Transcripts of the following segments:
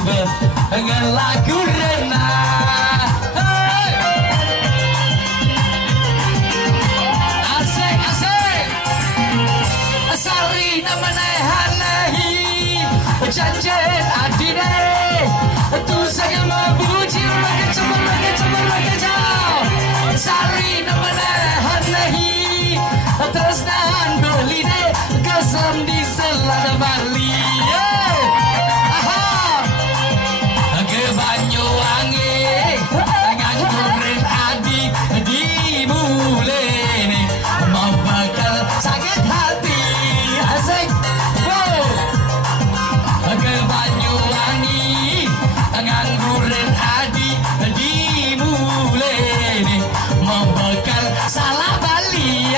disebut dengan lagu Rena. Asik asik Sari menehanehi janjen adine tu sangat memuji mengejar Sari menehanehi tresnan beline kesem di selada Bali. Ke Banyuwangi nganggurin adi dimulai mau bakal sakit hati. Asik wow. Ke Banyuwangi nganggurin adi dimulai mau bakal salah Bali.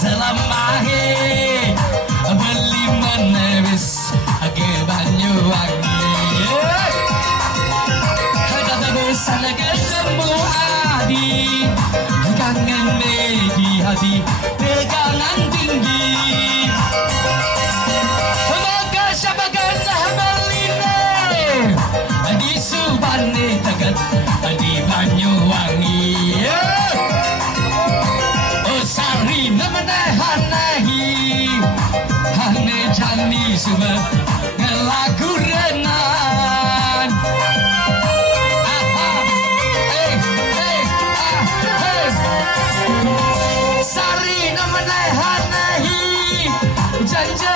Selamahi beli menewis ke Banyuwangi kata besar ketemu adi kangen di hati tegangan tinggi maka siapa gajah beline di Subane Tegat di Banyuwangi. Sari menehanehi hane jani sebab ngelagu renan. Sari menehanehi janji